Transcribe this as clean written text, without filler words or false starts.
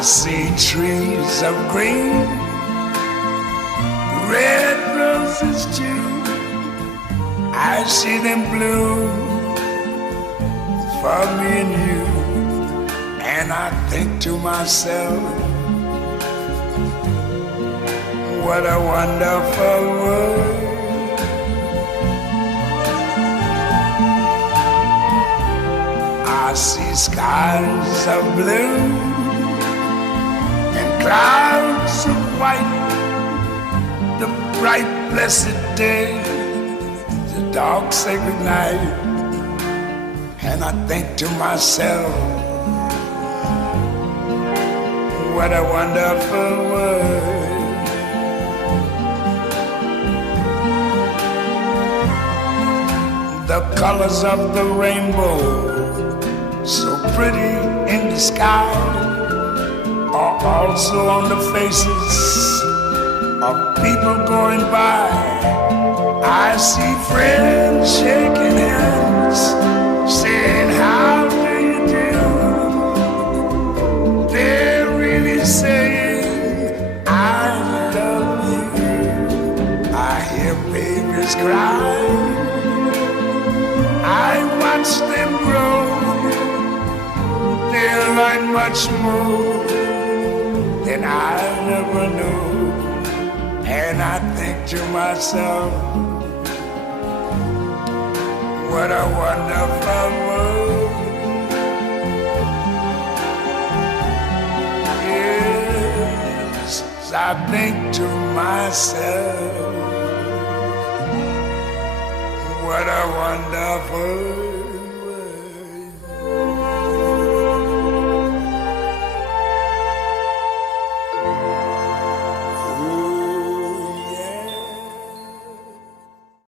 I see trees of green, red roses too. I see them bloom for me and you. And I think to myself, what a wonderful world. I see skies of blue and clouds of white, the bright blessed day, the dark sacred night. And I think to myself, what a wonderful world. The colors of the rainbow, so pretty in the sky, are also on the faces of people going by. I see friends shaking hands, saying, how do you do? They're really saying, I love you. I hear babies cry, I watch them grow. They'll learn much more than I never knew. And I think to myself, what a wonderful world. Yes, I think to myself, what a wonderful world.